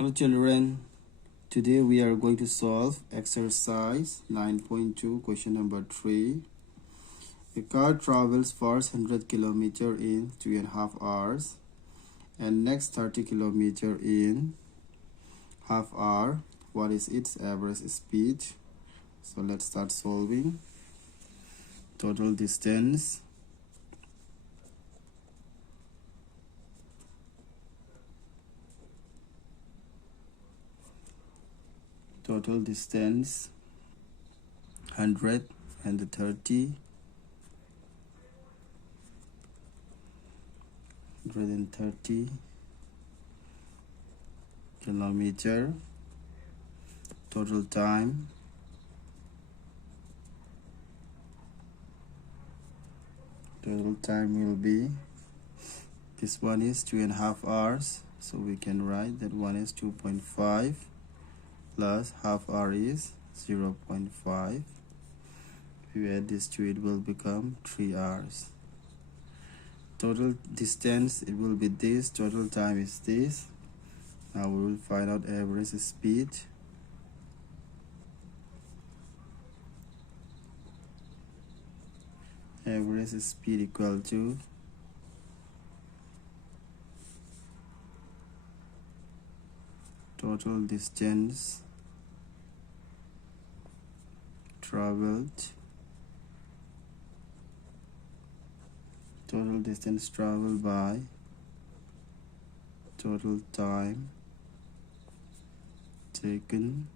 Hello children, today we are going to solve exercise 9.2 question number 3. A car travels first 100 km in 3.5 hours and next 30 km in half hour. What is its average speed? So let's start solving. Total distance, total distance 100 and 30, 130 kilometer. Total time will be, this one is 2.5 hours, so we can write that one is 2.5 plus half hour is 0.5. If you add this to it will become 3 hours. Total distance, it will be this, total time is this. Now we will find out average speed. Average speed equal to total distance traveled, by total time taken.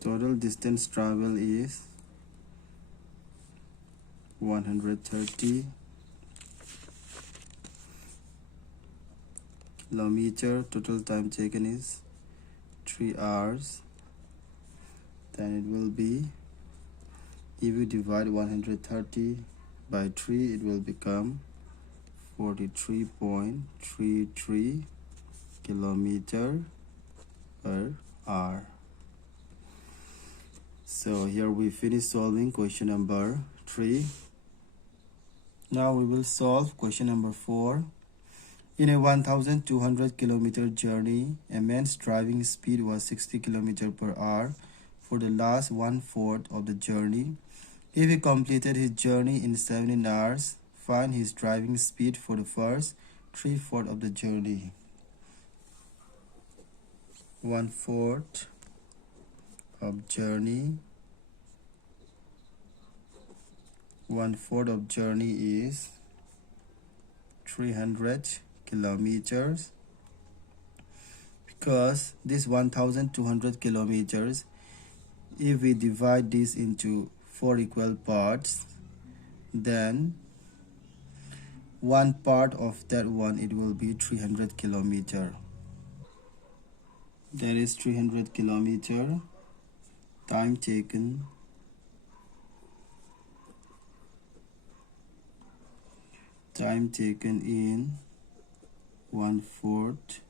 Total distance travel is 130 kilometer. Total time taken is 3 hours. Then it will be, if you divide 130 by 3, it will become 43.33 kilometer per hour. So here we finish solving question number 3. Now we will solve question number 4. In a 1,200 kilometer journey, a man's driving speed was 60 kilometer per hour for the last 1/4 of the journey. If he completed his journey in 17 hours, find his driving speed for the first 3/4 of the journey. 1/4 of journey. 1/4 of journey is 300 kilometers. Because this 1,200 kilometers, if we divide this into 4 equal parts, then one part of that one, it will be 300 kilometer. That is 300 kilometer. Time taken in 1/4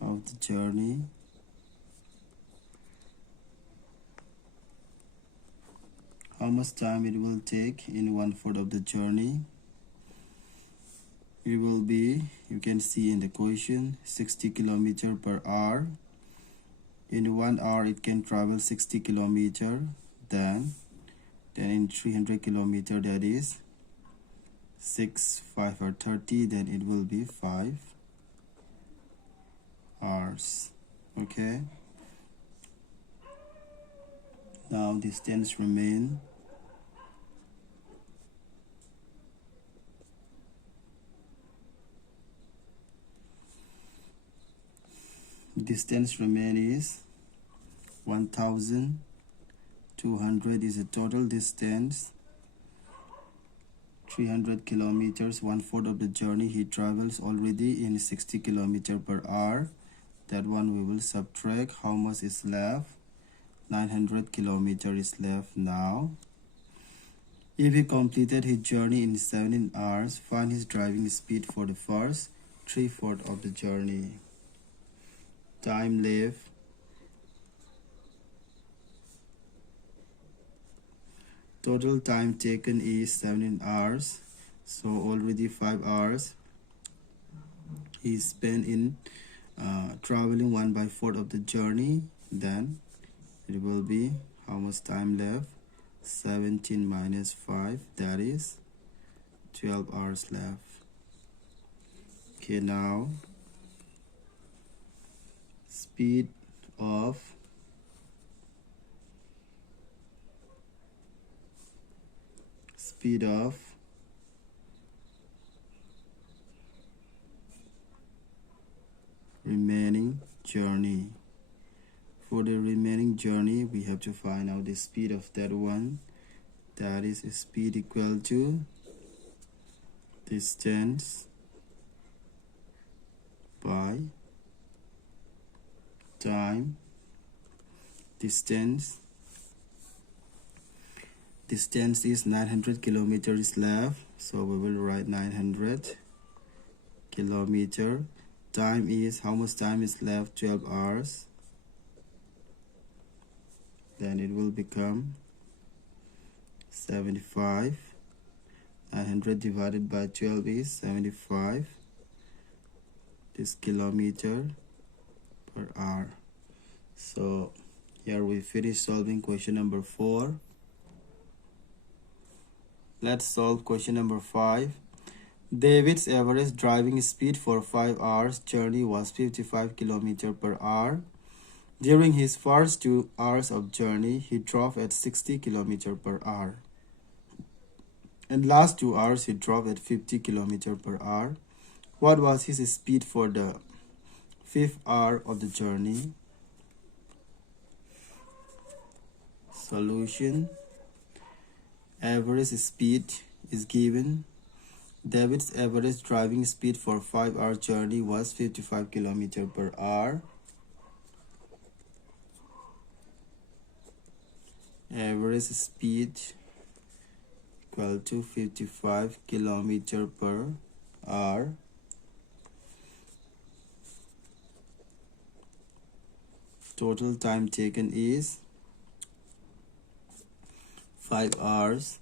of the journey. How much time it will take in 1/4 of the journey? It will be, you can see in the question, 60 kilometer per hour. In 1 hour it can travel 60 kilometer. Then in 300 kilometer, that is 6, 5 or 30, then it will be 5 hours. Okay, now distance remain. Distance remain is 1,200 is a total distance. 300 kilometers, 1/4 of the journey he travels already in 60 kilometer per hour. That one we will subtract. How much is left? 900 kilometers is left now. If he completed his journey in 17 hours, find his driving speed for the first 3/4 of the journey. Time left, total time taken is 17 hours, so already 5 hours he spent in traveling 1/4 of the journey, then it will be how much time left? 17 minus 5, that is 12 hours left. Okay, now speed of remaining journey. For the remaining journey, we have to find out the speed of that one. That is speed equal to distance by time. Distance is 900 kilometers left, so we will write 900 kilometer. Time is, how much time is left? 12 hours. Then it will become 75. 900 divided by 12 is 75. This kilometer per hour. So here we finish solving question number 4. Let's solve question number 5. David's average driving speed for 5 hours journey was 55 km per hour. During his first 2 hours of journey, he drove at 60 km per hour. And last 2 hours, he drove at 50 km per hour. What was his speed for the 5th hour of the journey? Solution. Average speed is given. David's average driving speed for 5-hour journey was 55 km per hour. Average speed equal to 55 km per hour. Total time taken is 5 hours.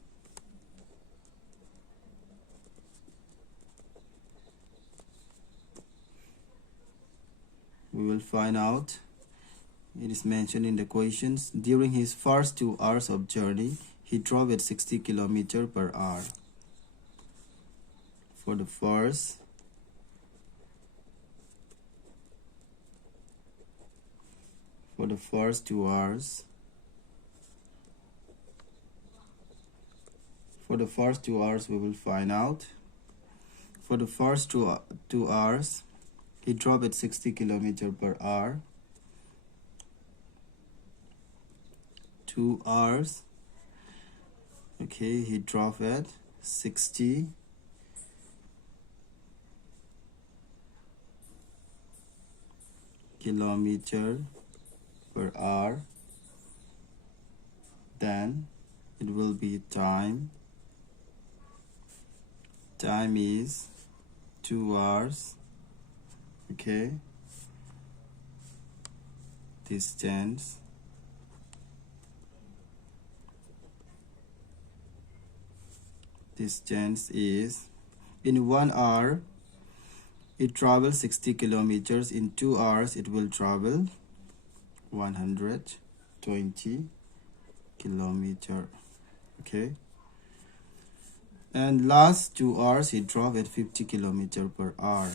We will find out. It is mentioned in the questions. During his first 2 hours of journey, he drove at 60 km per hour. For the first 2 hours. For the first 2 hours, we will find out. For the first two hours, he drove at 60 km per hour. 2 hours. Okay, he drove at 60 km per hour. Then it will be time. Time is 2 hours. Okay. Distance is, in 1 hour it travels 60 kilometers. In 2 hours it will travel 120 kilometers. Okay. And last 2 hours he drove at 50 kilometers per hour.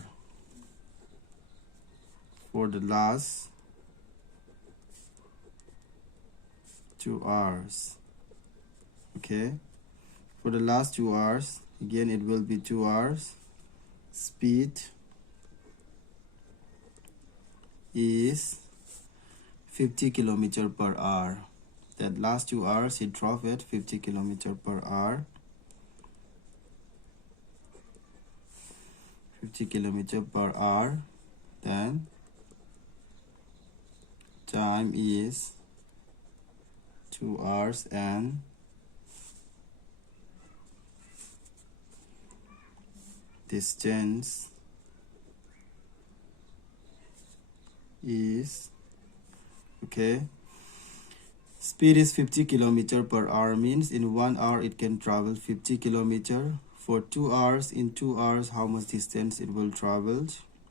For the last 2 hours. Okay. For the last 2 hours, again it will be 2 hours. Speed is 50 km per hour. That last 2 hours he drove at 50 km per hour. 50 km per hour. Then time is 2 hours and distance is, okay, speed is 50 km per hour, means in 1 hour it can travel 50 km. For 2 hours, in 2 hours how much distance it will travel?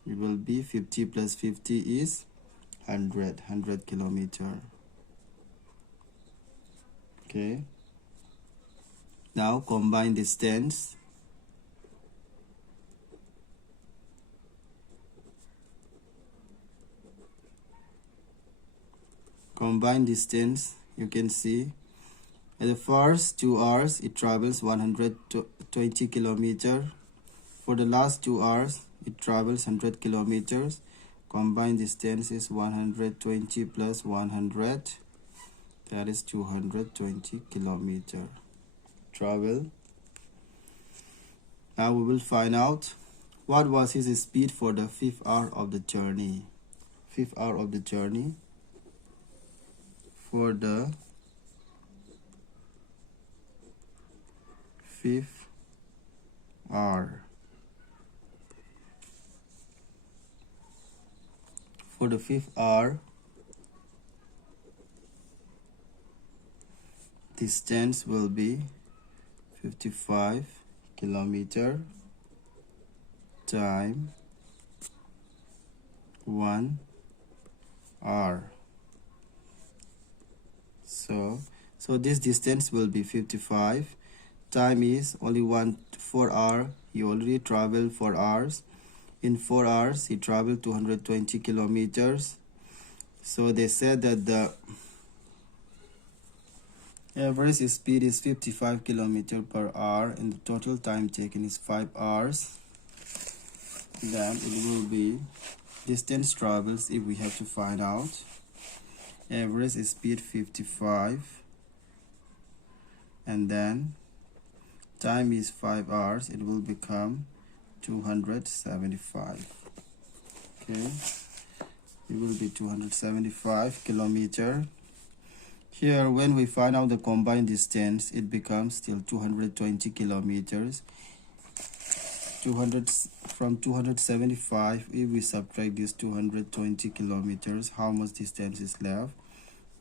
it will be 50 plus 50 is 100 kilometer. Okay, now combine distance. Combine distance, you can see at the first 2 hours it travels 120 kilometer. For the last 2 hours it travels 100 kilometers. Combined distance is 120 plus 100, that is 220 kilometer travel. Now we will find out what was his speed for the 5th hour of the journey. 5th hour of the journey. For the 5th hour. For the 5th hour, distance will be 55 kilometer time 1 hour. So this distance will be 55. Time is only 4 hour. He already traveled 4 hours. In 4 hours he traveled 220 kilometers. So they said that the average speed is 55 kilometers per hour and the total time taken is 5 hours. Then it will be distance travels. If we have to find out average speed 55 and then time is 5 hours, it will become 275. Okay, it will be 275 kilometer. Here when we find out the combined distance, it becomes still 220 kilometers. 200 from 275, if we subtract this 220 kilometers, how much distance is left?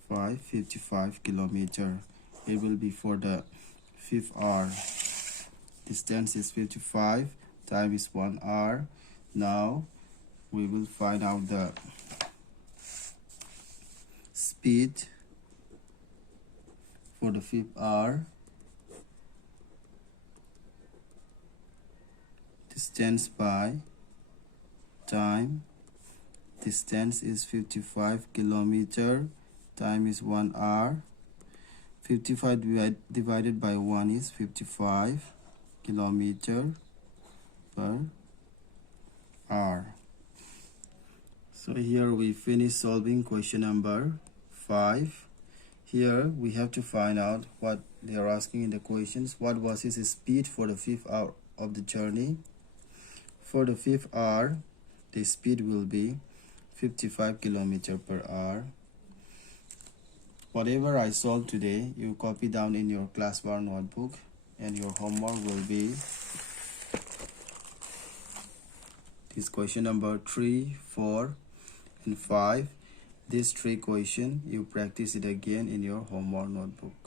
55 kilometer. It will be for the 5th hour. Distance is 55, time is 1 hour. Now we will find out the speed for the 5th hour. Distance by time. Distance is 55 kilometer. Time is 1 hour. 55 divided by 1 is 55 kilometer per hour. So here we finish solving question number 5. Here we have to find out what they are asking in the questions. What was his speed for the 5th hour of the journey? For the 5th hour, the speed will be 55 kilometer per hour. Whatever I solved today, you copy down in your class 1 notebook, and your homework will be this question number 3, 4, and 5. These 3 questions, you practice it again in your homework notebook.